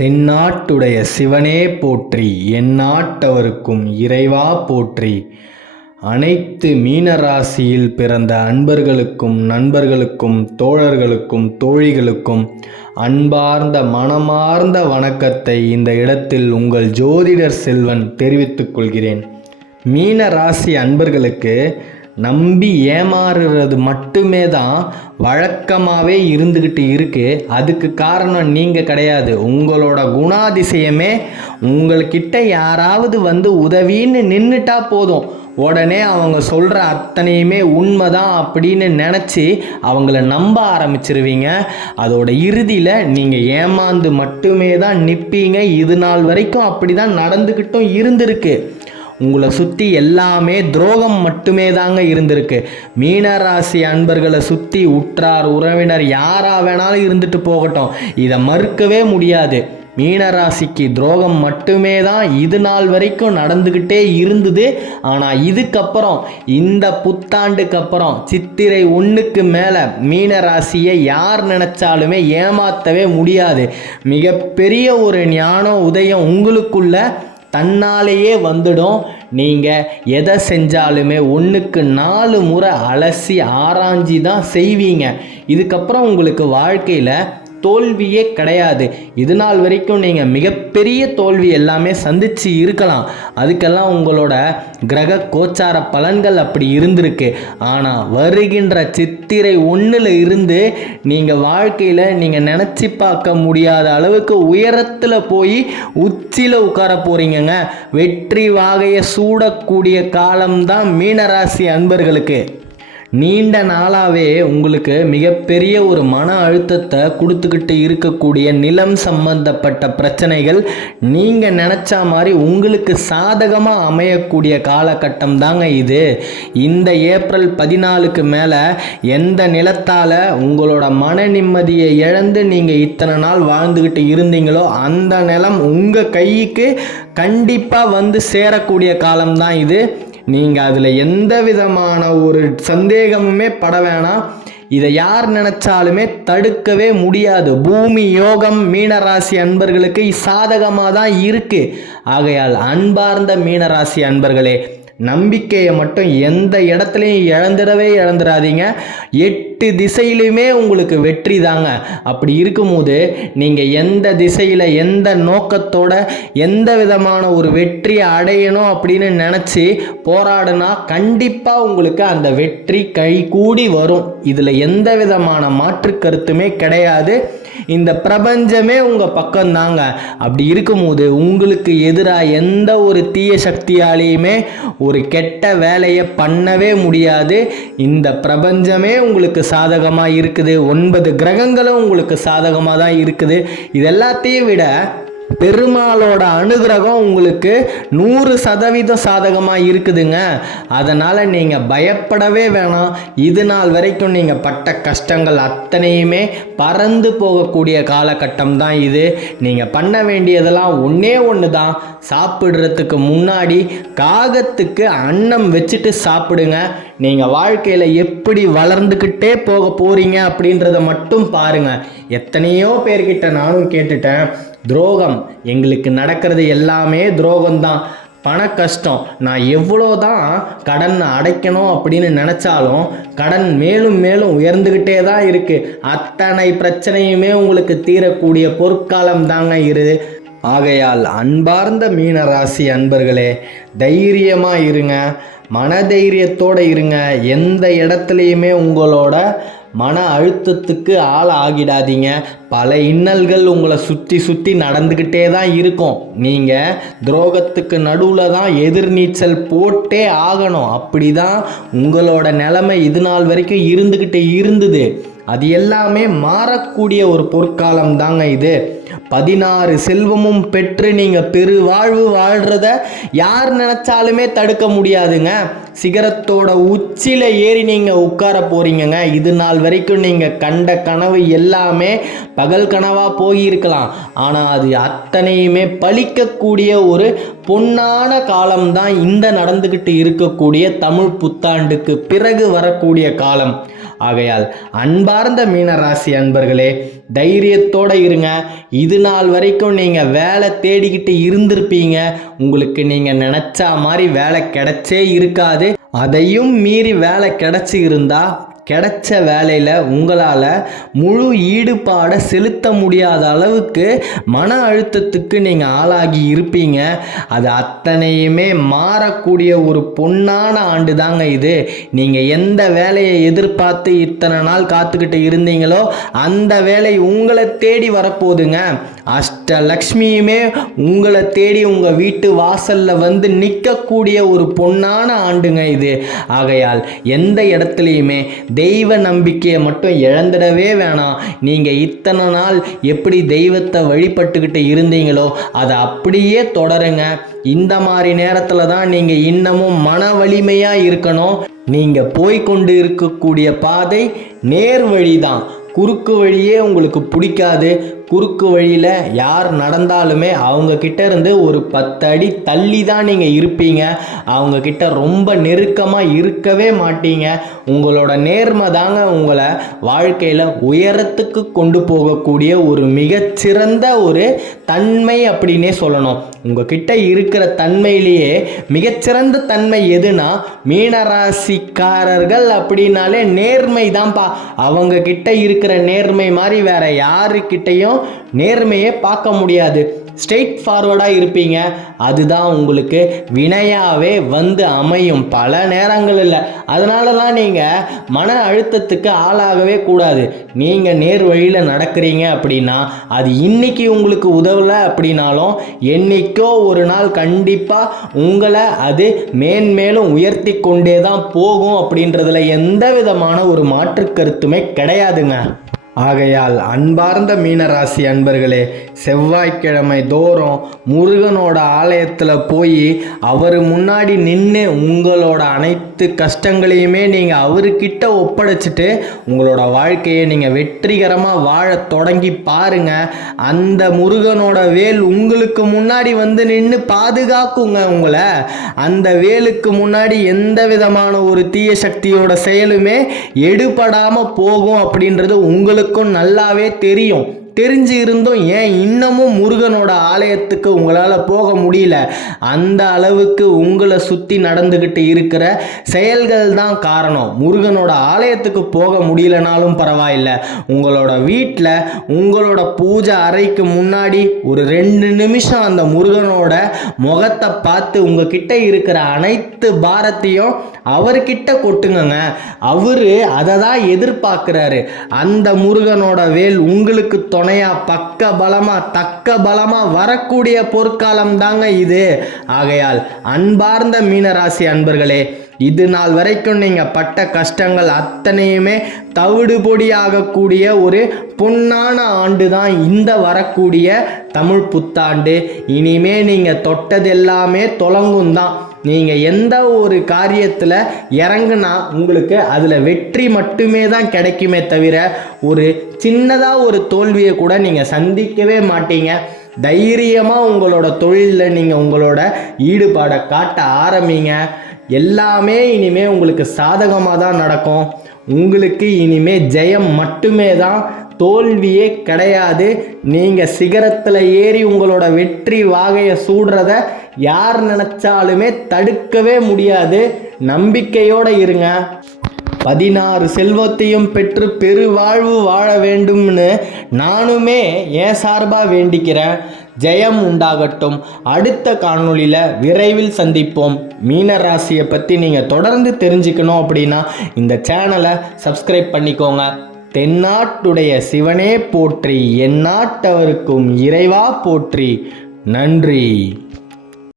தென்னாட்டுடைய சிவனே போற்றி, எந்நாட்டவர்க்கும் இறைவா போற்றி. அனைத்து மீனராசியில் பிறந்த அன்பர்களுக்கும் நண்பர்களுக்கும் தோழர்களுக்கும் தோழிகளுக்கும் அன்பார்ந்த மனமார்ந்த வணக்கத்தை இந்த இடத்தில் உங்கள் ஜோதிடர் செல்வன் தெரிவித்துக் கொள்கிறேன். மீனராசி அன்பர்களுக்கு நம்பி ஏமாறுறது மட்டுமே தான் வழக்கமாகவே இருந்துக்கிட்டு இருக்குது. அதுக்கு காரணம் நீங்கள் கிடையாது, உங்களோட குணாதிசயமே. உங்கள்கிட்ட யாராவது வந்து உதவின்னு நின்றுட்டா போதும், உடனே அவங்க சொல்கிற அத்தனையுமே உண்மைதான் அப்படின்னு நினச்சி அவங்கள நம்ப ஆரம்பிச்சிருவீங்க. அதோட இறுதியில் நீங்கள் ஏமாந்து மட்டுமே தான் நிற்பீங்க. இது நாள் வரைக்கும் அப்படி தான் நடந்துக்கிட்டும் இருந்திருக்கு. உங்களை சுற்றி எல்லாமே துரோகம் மட்டுமே தாங்க இருந்திருக்கு. மீனராசி அன்பர்களை சுற்றி உற்றார் உறவினர் யாராக வேணாலும் இருந்துட்டு போகட்டும், இதை மறுக்கவே முடியாது. மீனராசிக்கு துரோகம் மட்டுமே தான் இது நாள் வரைக்கும் நடந்துக்கிட்டே இருந்தது. ஆனால் இதுக்கப்புறம் இந்த புத்தாண்டுக்கு அப்புறம் சித்திரை 1க்கு மேலே மீனராசியை யார் நினச்சாலுமே ஏமாற்றவே முடியாது. மிகப்பெரிய ஒரு ஞான உதயம் உங்களுக்குள்ள தன்னாலேயே வந்துடும். நீங்கள் எதை செஞ்சாலுமே 1க்கு 4 முறை அலசி ஆராய்ஞ்சி தான் செய்வீங்க. இதுக்கப்புறம் உங்களுக்கு வாழ்க்கையில் தோல்வியே கிடையாது. இது நாள் வரைக்கும் நீங்கள் மிகப்பெரிய தோல்வி எல்லாமே சந்தித்து இருக்கலாம். அதுக்கெல்லாம் உங்களோட கிரக கோச்சார பலன்கள் அப்படி இருந்திருக்கு. ஆனால் வருகின்ற சித்திரை 1ல் இருந்து நீங்கள் வாழ்க்கையில் நீங்கள் நினச்சி பார்க்க முடியாத அளவுக்கு உயரத்தில் போய் உச்சியில் உட்கார போகிறீங்கங்க. வெற்றி வாகையை சூடக்கூடிய காலம்தான் மீனராசி அன்பர்களுக்கு. நீண்ட நாளாகவே உங்களுக்கு மிகப்பெரிய ஒரு மன அழுத்தத்தை கொடுத்துக்கிட்டு இருக்கக்கூடிய நிலம் சம்பந்தப்பட்ட பிரச்சனைகள் நீங்கள் நினச்சா மாதிரி உங்களுக்கு சாதகமாக அமையக்கூடிய காலகட்டம் தாங்க இது. இந்த ஏப்ரல் 14க்கு மேலே எந்த நிலத்தால் உங்களோட மன நிம்மதியை இழந்து நீங்கள் இத்தனை நாள் வாழ்ந்துக்கிட்டு இருந்தீங்களோ அந்த நிலம் உங்கள் கைக்கு கண்டிப்பாக வந்து சேரக்கூடிய காலம்தான் இது. நீங்கள் அதில் எந்த விதமான ஒரு சந்தேகமுமே பட வேணாம். இதை யார் நினச்சாலுமே தடுக்கவே முடியாது. பூமி யோகம் மீனராசி அன்பர்களுக்கு சாதகமாக தான் இருக்குது. ஆகையால் அன்பார்ந்த மீனராசி அன்பர்களே, நம்பிக்கையை மட்டும் எந்த இடத்துலையும் இழந்துடாதீங்க. 8 திசையிலுமே உங்களுக்கு வெற்றி தாங்க. அப்படி இருக்கும்போது நீங்கள் எந்த திசையில் எந்த நோக்கத்தோட எந்த விதமான ஒரு வெற்றியை அடையணும் அப்படின்னு நினச்சி போராடினா கண்டிப்பாக உங்களுக்கு அந்த வெற்றி கைகூடி வரும். இதில் எந்த விதமான மாற்று கருத்துமே கிடையாது. இந்த பிரபஞ்சமே உங்கள் பக்கம்தாங்க. அப்படி இருக்கும்போது உங்களுக்கு எதிராக எந்த ஒரு தீய சக்தியாலேயுமே ஒரு கெட்ட வேலையை பண்ணவே முடியாது. இந்த பிரபஞ்சமே உங்களுக்கு சாதகமாக இருக்குது. 9 கிரகங்களும் உங்களுக்கு சாதகமாக தான் இருக்குது. இது எல்லாத்தையும் விட பெருமாளோட அனுகிரகம் உங்களுக்கு 100% சாதகமாக இருக்குதுங்க. அதனால் நீங்கள் பயப்படவே வேணாம். இது நாள் வரைக்கும் நீங்கள் பட்ட கஷ்டங்கள் அத்தனையுமே பறந்து போகக்கூடிய காலகட்டம் தான் இது. நீங்கள் பண்ண வேண்டியதெல்லாம் ஒன்று தான். சாப்பிட்றதுக்கு முன்னாடி காகத்துக்கு அன்னம் வச்சுட்டு சாப்பிடுங்க. நீங்கள் வாழ்க்கையில் எப்படி வளர்ந்துக்கிட்டே போக போகிறீங்க அப்படின்றத மட்டும் பாருங்கள். எத்தனையோ பேர்கிட்ட நானும் கேட்டுட்டேன், துரோகம் எங்களுக்கு நடக்கிறது எல்லாமே துரோகம்தான், பண கஷ்டம், நான் எவ்வளோ தான் கடன் அடைக்கணும் அப்படின்னு நினச்சாலும் கடன் மேலும் மேலும் உயர்ந்துக்கிட்டே தான் இருக்குது. அத்தனை பிரச்சனையுமே உங்களுக்கு தீரக்கூடிய பொற்காலம் தாங்க இருக்குது. ஆகையால் அன்பார்ந்த மீனராசி அன்பர்களே, தைரியமாக இருங்க, மனதைரியத்தோடு இருங்க. எந்த இடத்துலையுமே உங்களோட மன அழுத்தத்துக்கு ஆள் ஆகிடாதீங்க. பல இன்னல்கள் உங்களை சுற்றி நடந்துக்கிட்டே தான் இருக்கும். நீங்கள் துரோகத்துக்கு நடுவில் தான் எதிர்நீச்சல் போட்டே ஆகணும். அப்படி தான் உங்களோட நிலைமை இது நாள் வரைக்கும் இருந்துக்கிட்டு இருந்தது. அது எல்லாமே மாறக்கூடிய ஒரு பொற்காலம் தாங்க இது. 16 செல்வமும் பெற்று நீங்கள் பெருவாழ்வு வாழ்கிறத யார் நினச்சாலுமே தடுக்க முடியாதுங்க. சிகரத்தோட உச்சியில் ஏறி நீங்கள் உட்கார போகிறீங்கங்க. இது நாள் வரைக்கும் நீங்கள் கண்ட கனவு எல்லாமே பகல் கனவாக போகியிருக்கலாம். ஆனால் அது அத்தனையுமே பலிக்கக்கூடிய ஒரு பொன்னான காலம்தான் இந்த நடந்துக்கிட்டு இருக்கக்கூடிய தமிழ் புத்தாண்டுக்கு பிறகு வரக்கூடிய காலம். ஆகையால் அன்பார்ந்த மீனராசி அன்பர்களே, தைரியத்தோடு இருங்க. இது நாள் வரைக்கும் நீங்கள் வேலை தேடிக்கிட்டு இருந்திருப்பீங்க. உங்களுக்கு நீங்கள் நினச்சா மாதிரி வேலை கிடைச்சே இருக்காது. அதையும் மீறி வேலை கிடைச்சி இருந்தால் கிடைச்ச வேலையில் உங்களால் முழு ஈடுபாடை செலுத்த முடியாத அளவுக்கு மன அழுத்தத்துக்கு நீங்கள் ஆளாகி இருப்பீங்க. அது அத்தனையுமே மாறக்கூடிய ஒரு பொன்னான ஆண்டு தாங்க இது. நீங்கள் எந்த வேலையை எதிர்பார்த்து இத்தனை நாள் காத்துக்கிட்டு இருந்தீங்களோ அந்த வேலை உங்களை தேடி வரப்போகுதுங்க. அஷ்டலக்ஷ்மியுமே உங்களை தேடி உங்கள் வீட்டு வாசலில் வந்து நிற்கக்கூடிய ஒரு பொன்னான ஆண்டுங்க இது. ஆகையால் எந்த இடத்துலையுமே தெய்வ நம்பிக்கையை மட்டும் இழந்துடவே வேணாம். நீங்கள் இத்தனை நாள் எப்படி தெய்வத்தை வழிபட்டுக்கிட்டு இருந்தீங்களோ அதை அப்படியே தொடருங்க. இந்த மாதிரி நேரத்தில் தான் நீங்கள் இன்னமும் மன வலிமையாக இருக்கணும். நீங்கள் போய்கொண்டு இருக்கக்கூடிய பாதை நேர் வழி தான். குறுக்கு வழியே உங்களுக்கு பிடிக்காது. குறுக்கு வழியில் யார் நடந்தாலுமே அவங்கக்கிட்ட இருந்து ஒரு 10 அடி தள்ளி தான் நீங்கள் இருப்பீங்க. அவங்கக்கிட்ட ரொம்ப நெருக்கமாக இருக்கவே மாட்டீங்க. உங்களோட நேர்மை தாங்க உங்களை வாழ்க்கையில் உயரத்துக்கு கொண்டு போகக்கூடிய ஒரு மிகச்சிறந்த ஒரு தன்மை அப்படின்னே சொல்லணும். உங்ககிட்ட இருக்கிற தன்மையிலேயே மிகச்சிறந்த தன்மை எதுனா மீனராசிக்காரர்கள் அப்படின்னாலே நேர்மை தான்ப்பா. அவங்கக்கிட்ட இருக்கிற நேர்மை மாதிரி வேற யாருக்கிட்டையும் நேர்மையை பார்க்க முடியாது. ஸ்ட்ரெயிட் ஃபார்வர்டாக இருப்பீங்க. அதுதான் உங்களுக்கு வினையாகவே வந்து அமையும் பல நேரங்களில். அதனால தான் நீங்கள் மன அழுத்தத்துக்கு ஆளாகவே கூடாது. நீங்கள் நேர் வழியில் நடக்கிறீங்க அப்படின்னா அது இன்னைக்கு உங்களுக்கு உதவலை அப்படின்னாலும் என்னைக்கோ ஒரு நாள் கண்டிப்பாக உங்களை அது மேன்மேலும் உயர்த்தி கொண்டே தான் போகும். அப்படின்றதுல எந்த விதமான ஒரு மாற்று கருத்துமே கிடையாதுங்க. ஆகையால் அன்பார்ந்த மீனராசி அன்பர்களே, செவ்வாய்க்கிழமை தோறும் முருகனோட ஆலயத்தில் போய் அவர் முன்னாடி நின்று உங்களோட அனைத்து கஷ்டங்களையுமே நீங்கள் அவர்கிட்ட ஒப்படைச்சிட்டு உங்களோட வாழ்க்கையை நீங்கள் வெற்றிகரமாக வாழ தொடங்கி பாருங்கள். அந்த முருகனோட வேல் உங்களுக்கு முன்னாடி வந்து நின்று பாதுகாக்குங்க உங்களை. அந்த வேலுக்கு முன்னாடி எந்த விதமான ஒரு தீய சக்தியோட செயலுமே எடுபடாமல் போகும் அப்படின்றது உங்களுக்கு நல்லாவே தெரியும். தெரிஞ்சு இருந்தும் ஏன் இன்னமும் முருகனோட ஆலயத்துக்கு உங்களால் போக முடியல? அந்த அளவுக்கு உங்களை சுற்றி நடந்துக்கிட்டு இருக்கிற செயல்கள் தான் காரணம். முருகனோட ஆலயத்துக்கு போக முடியலனாலும் பரவாயில்லை, உங்களோட வீட்டில் உங்களோட பூஜை அறைக்கு முன்னாடி ஒரு 2 நிமிஷம் அந்த முருகனோட முகத்தை பார்த்து உங்ககிட்ட இருக்கிற அனைத்து பாரத்தையும் அவர்கிட்ட கொட்டுங்க. அவரு அதை தான் எதிர்பார்க்குறாரு. அந்த முருகனோட வேல் உங்களுக்கு துணையா பக்க பலமா தக்க பலமா வரக்கூடிய பொற்காலம் தாங்க இது. ஆகையால் அன்பார்ந்த மீனராசி அன்பர்களே, இது நாள் வரைக்கும் நீங்கள் பட்ட கஷ்டங்கள் அத்தனையுமே தவிடுபொடி ஆகக்கூடிய ஒரு பொன்னான ஆண்டு தான் இந்த வரக்கூடிய தமிழ் புத்தாண்டு. இனிமே நீங்கள் தொட்டதெல்லாமே தொடங்கும் தான். நீங்கள் எந்த ஒரு காரியத்தில் இறங்குனா உங்களுக்கு அதில் வெற்றி மட்டுமே தான் கிடைக்குமே தவிர ஒரு சின்னதாக ஒரு தோல்வியை கூட நீங்கள் சந்திக்கவே மாட்டீங்க. தைரியமாக உங்களோட தொழிலில் நீங்கள் உங்களோட ஈடுபாடை காட்ட ஆரம்பிங்க. எல்லாமே இனிமே உங்களுக்கு சாதகமாக தான் நடக்கும். உங்களுக்கு இனிமே ஜெயம் மட்டுமே தான், தோல்வியே கிடையாது. நீங்கள் சிகரத்தில் ஏறி உங்களோட வெற்றி வாகையை சூடுறத யார் நினச்சாலுமே தடுக்கவே முடியாது. நம்பிக்கையோடு இருங்க. 16 செல்வத்தையும் பெற்று பெருவாழ்வு வாழ வேண்டும்னு நானுமே என் சார்பாக வேண்டிக்கிறேன். ஜெயம் உண்டாகட்டும். அடுத்த காணொளியில் விரைவில் சந்திப்போம். மீனராசியை பற்றி நீங்கள் தொடர்ந்து தெரிஞ்சுக்கணும் அப்படின்னா இந்த சேனலை சப்ஸ்கிரைப் பண்ணிக்கோங்க. தென்னாட்டுடைய சிவனே போற்றி, எந்நாட்டவருக்கும் இறைவா போற்றி. நன்றி.